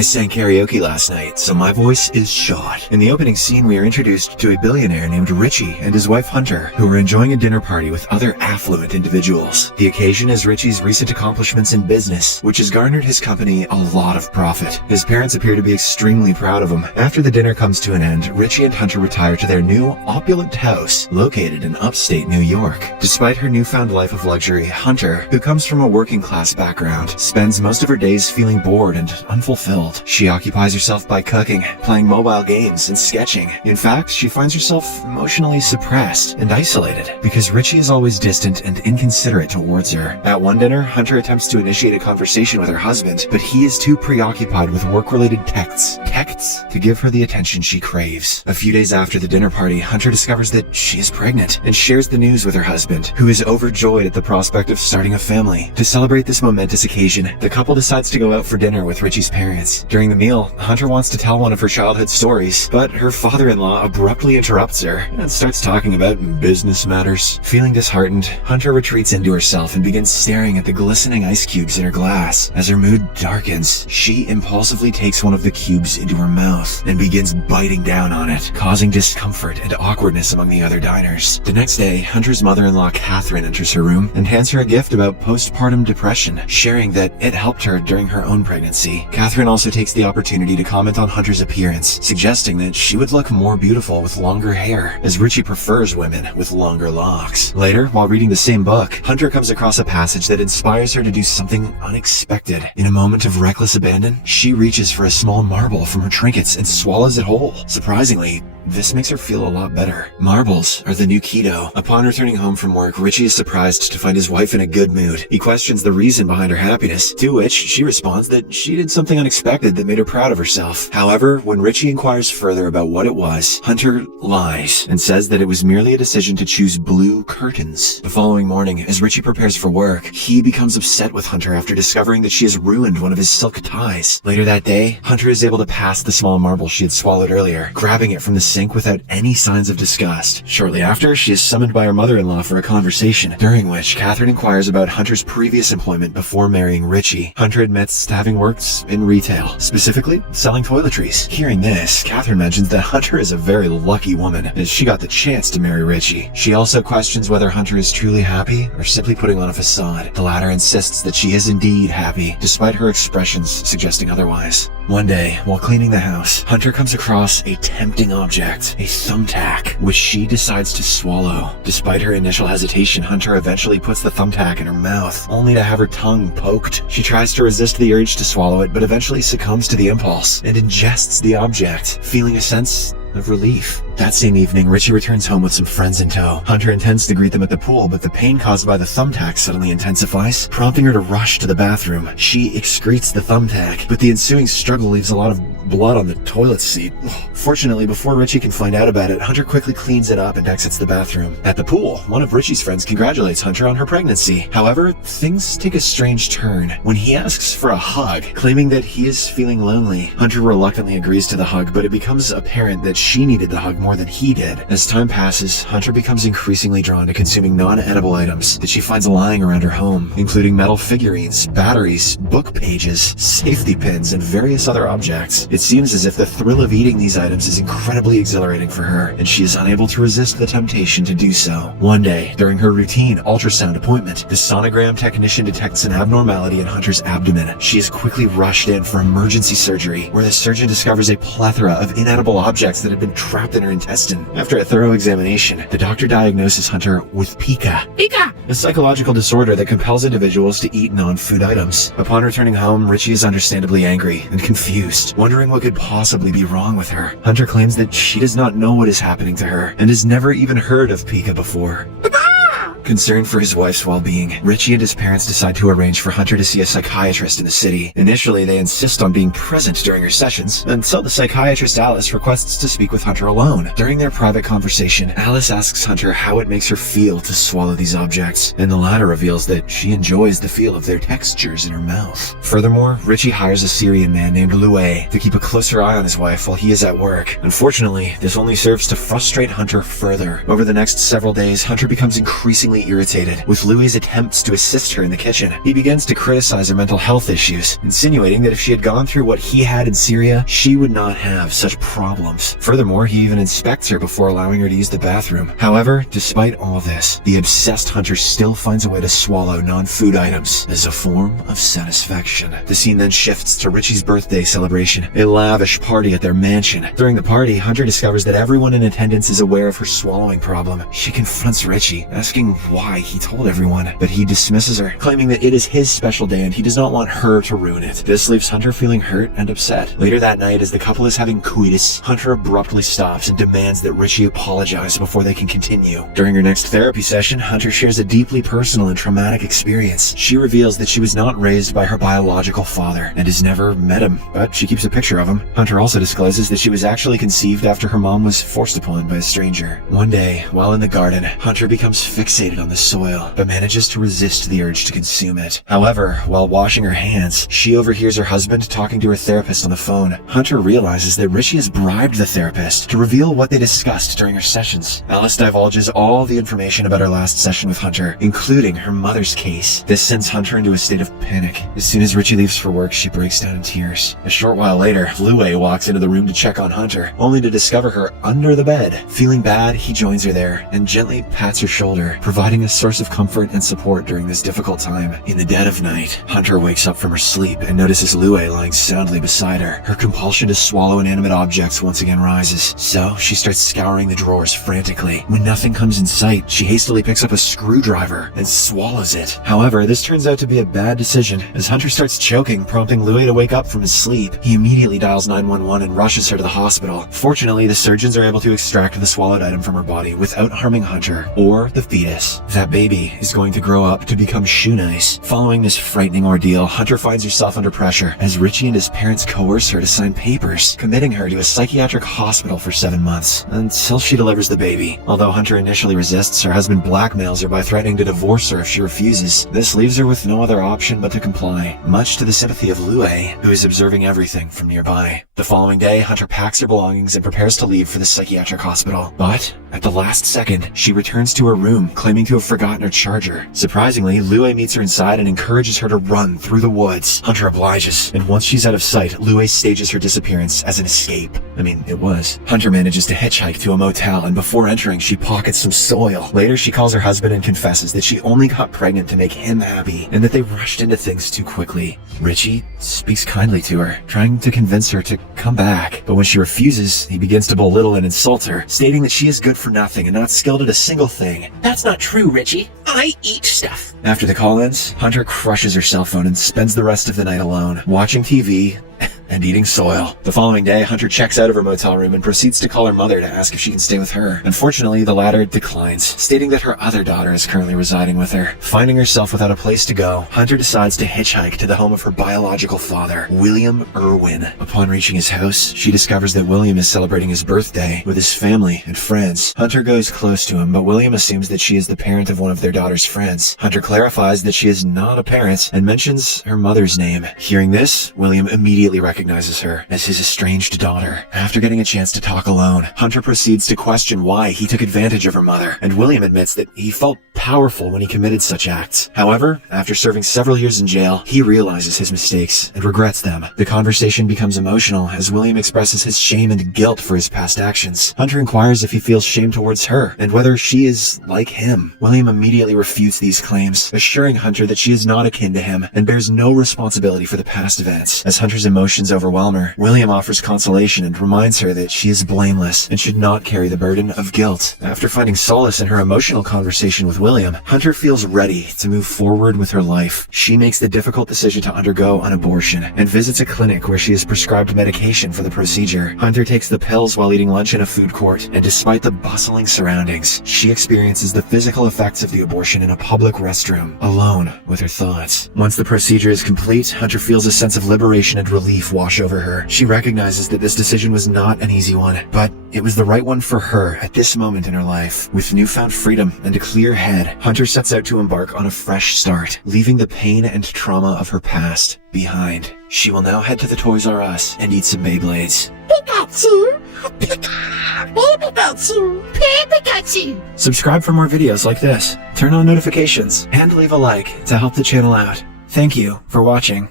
I sang karaoke last night, so my voice is shot. In the opening scene, we are introduced to a billionaire named Richie and his wife Hunter, who are enjoying a dinner party with other affluent individuals. The occasion is Richie's recent accomplishments in business, which has garnered his company a lot of profit. His parents appear to be extremely proud of him. After the dinner comes to an end, Richie and Hunter retire to their new, opulent house located in upstate New York. Despite her newfound life of luxury, Hunter, who comes from a working-class background, spends most of her days feeling bored and unfulfilled. She occupies herself by cooking, playing mobile games, and sketching. In fact, she finds herself emotionally suppressed and isolated because Richie is always distant and inconsiderate towards her. At one dinner, Hunter attempts to initiate a conversation with her husband, but he is too preoccupied with work-related texts to give her the attention she craves. A few days after the dinner party, Hunter discovers that she is pregnant and shares the news with her husband, who is overjoyed at the prospect of starting a family. To celebrate this momentous occasion, the couple decides to go out for dinner with Richie's parents. During the meal, Hunter wants to tell one of her childhood stories, but her father-in-law abruptly interrupts her and starts talking about business matters. Feeling disheartened, Hunter retreats into herself and begins staring at the glistening ice cubes in her glass. As her mood darkens, she impulsively takes one of the cubes into her mouth and begins biting down on it, causing discomfort and awkwardness among the other diners. The next day, Hunter's mother-in-law Catherine enters her room and hands her a gift about postpartum depression, sharing that it helped her during her own pregnancy. Catherine also takes the opportunity to comment on Hunter's appearance, suggesting that she would look more beautiful with longer hair, as Richie prefers women with longer locks. Later, while reading the same book, Hunter comes across a passage that inspires her to do something unexpected. In a moment of reckless abandon, she reaches for a small marble from her trinkets and swallows it whole. Surprisingly, this makes her feel a lot better. Marbles are the new keto. Upon returning home from work, Richie is surprised to find his wife in a good mood. He questions the reason behind her happiness, to which she responds that she did something unexpected that made her proud of herself. However, when Richie inquires further about what it was, Hunter lies and says that it was merely a decision to choose blue curtains. The following morning, as Richie prepares for work, he becomes upset with Hunter after discovering that she has ruined one of his silk ties. Later that day, Hunter is able to pass the small marble she had swallowed earlier, grabbing it from the sink without any signs of disgust. Shortly after, she is summoned by her mother-in-law for a conversation, during which Catherine inquires about Hunter's previous employment before marrying Richie. Hunter admits to having worked in retail, specifically selling toiletries. Hearing this, Catherine mentions that Hunter is a very lucky woman, as she got the chance to marry Richie. She also questions whether Hunter is truly happy or simply putting on a facade. The latter insists that she is indeed happy, despite her expressions suggesting otherwise. One day, while cleaning the house, Hunter comes across a tempting object, a thumbtack, which she decides to swallow. Despite her initial hesitation, Hunter eventually puts the thumbtack in her mouth, only to have her tongue poked. She tries to resist the urge to swallow it, but eventually succumbs to the impulse and ingests the object, feeling a sense of relief. That same evening, Richie returns home with some friends in tow. Hunter intends to greet them at the pool, but the pain caused by the thumbtack suddenly intensifies, prompting her to rush to the bathroom. She excretes the thumbtack, but the ensuing struggle leaves a lot of blood on the toilet seat. Fortunately, before Richie can find out about it, Hunter quickly cleans it up and exits the bathroom. At the pool, one of Richie's friends congratulates Hunter on her pregnancy. However, things take a strange turn when he asks for a hug, claiming that he is feeling lonely. Hunter reluctantly agrees to the hug, but it becomes apparent that she needed the hug more than he did. As time passes, Hunter becomes increasingly drawn to consuming non-edible items that she finds lying around her home, including metal figurines, batteries, book pages, safety pins, and various other objects. It seems as if the thrill of eating these items is incredibly exhilarating for her, and she is unable to resist the temptation to do so. One day, during her routine ultrasound appointment, the sonogram technician detects an abnormality in Hunter's abdomen. She is quickly rushed in for emergency surgery, where the surgeon discovers a plethora of inedible objects that have been trapped in her intestine. After a thorough examination, the doctor diagnoses Hunter with pica, a psychological disorder that compels individuals to eat non-food items. Upon returning home, Richie is understandably angry and confused, wondering what could possibly be wrong with her. Hunter claims that she does not know what is happening to her and has never even heard of pica before. Concerned for his wife's well-being, Richie and his parents decide to arrange for Hunter to see a psychiatrist in the city. Initially, they insist on being present during her sessions, until the psychiatrist Alice requests to speak with Hunter alone. During their private conversation, Alice asks Hunter how it makes her feel to swallow these objects, and the latter reveals that she enjoys the feel of their textures in her mouth. Furthermore, Richie hires a Syrian man named Loué to keep a closer eye on his wife while he is at work. Unfortunately, this only serves to frustrate Hunter further. Over the next several days, Hunter becomes increasingly increasingly irritated with Louis's attempts to assist her in the kitchen. He begins to criticize her mental health issues, insinuating that if she had gone through what he had in Syria, she would not have such problems. Furthermore, he even inspects her before allowing her to use the bathroom. However, despite all this, the obsessed hunter still finds a way to swallow non-food items as a form of satisfaction. The scene then shifts to Richie's birthday celebration, a lavish party at their mansion. During the party, Hunter discovers that everyone in attendance is aware of her swallowing problem. She confronts Richie, asking why he told everyone, but he dismisses her, claiming that it is his special day and he does not want her to ruin it. This leaves Hunter feeling hurt and upset. Later that night, as the couple is having coitus, Hunter abruptly stops and demands that Richie apologize before they can continue. During her next therapy session, Hunter shares a deeply personal and traumatic experience. She reveals that she was not raised by her biological father and has never met him, but she keeps a picture of him. Hunter also discloses that she was actually conceived after her mom was forced upon by a stranger. One day, while in the garden, Hunter becomes fixated on the soil, but manages to resist the urge to consume it. However, while washing her hands, she overhears her husband talking to her therapist on the phone. Hunter realizes that Richie has bribed the therapist to reveal what they discussed during her sessions. Alice divulges all the information about her last session with Hunter, including her mother's case. This sends Hunter into a state of panic. As soon as Richie leaves for work, she breaks down in tears. A short while later, Louis walks into the room to check on Hunter, only to discover her under the bed. Feeling bad, he joins her there and gently pats her shoulder, providing a source of comfort and support during this difficult time. In the dead of night, Hunter wakes up from her sleep and notices Louis lying soundly beside her. Her compulsion to swallow inanimate objects once again rises, so she starts scouring the drawers frantically. When nothing comes in sight, she hastily picks up a screwdriver and swallows it. However, this turns out to be a bad decision. As Hunter starts choking, prompting Louis to wake up from his sleep, he immediately dials 911 and rushes her to the hospital. Fortunately, the surgeons are able to extract the swallowed item from her body without harming Hunter or the fetus. That baby is going to grow up to become shoe nice. Following this frightening ordeal, Hunter finds herself under pressure as Richie and his parents coerce her to sign papers, committing her to a psychiatric hospital for 7 months, until she delivers the baby. Although Hunter initially resists, her husband blackmails her by threatening to divorce her if she refuses. This leaves her with no other option but to comply, much to the sympathy of Louis, who is observing everything from nearby. The following day, Hunter packs her belongings and prepares to leave for the psychiatric hospital. But at the last second, she returns to her room, claiming to have forgotten her charger. Surprisingly, Louis meets her inside and encourages her to run through the woods. Hunter obliges, and once she's out of sight, Louis stages her disappearance as an escape. I mean, it was. Hunter manages to hitchhike to a motel, and before entering, she pockets some soil. Later, she calls her husband and confesses that she only got pregnant to make him happy, and that they rushed into things too quickly. Richie speaks kindly to her, trying to convince her to come back, but when she refuses, he begins to belittle and insult her, stating that she is good for nothing and not skilled at a single thing. That's not true, Richie. I eat stuff. After the call ends, Hunter crushes her cell phone and spends the rest of the night alone, watching TV and eating soil. The following day, Hunter checks out of her motel room and proceeds to call her mother to ask if she can stay with her. Unfortunately, the latter declines, stating that her other daughter is currently residing with her. Finding herself without a place to go, Hunter decides to hitchhike to the home of her biological father, William Irwin. Upon reaching his house, she discovers that William is celebrating his birthday with his family and friends. Hunter goes close to him, but William assumes that she is the parent of one of their daughter's friends. Hunter clarifies that she is not a parent and mentions her mother's name. Hearing this, William immediately recognizes her as his estranged daughter. After getting a chance to talk alone, Hunter proceeds to question why he took advantage of her mother, and William admits that he felt powerful when he committed such acts. However, after serving several years in jail, he realizes his mistakes and regrets them. The conversation becomes emotional as William expresses his shame and guilt for his past actions. Hunter inquires if he feels shame towards her and whether she is like him. William immediately refutes these claims, assuring Hunter that she is not akin to him and bears no responsibility for the past events. As Hunter's emotions overwhelm her, William offers consolation and reminds her that she is blameless and should not carry the burden of guilt. After finding solace in her emotional conversation with William, Hunter feels ready to move forward with her life. She makes the difficult decision to undergo an abortion and visits a clinic where she is prescribed medication for the procedure. Hunter takes the pills while eating lunch in a food court, and despite the bustling surroundings, she experiences the physical effects of the abortion in a public restroom, alone with her thoughts. Once the procedure is complete, Hunter feels a sense of liberation and relief wash over her. She recognizes that this decision was not an easy one, but It was the right one for her at this moment in her life. With newfound freedom and a clear head, Hunter sets out to embark on a fresh start, leaving the pain and trauma of her past behind. She will now head to the Toys R Us and eat some Beyblades. Pikachu! Pikachu! Pikachu! Subscribe for more videos like this, turn on notifications, and leave a like to help the channel out. Thank you for watching.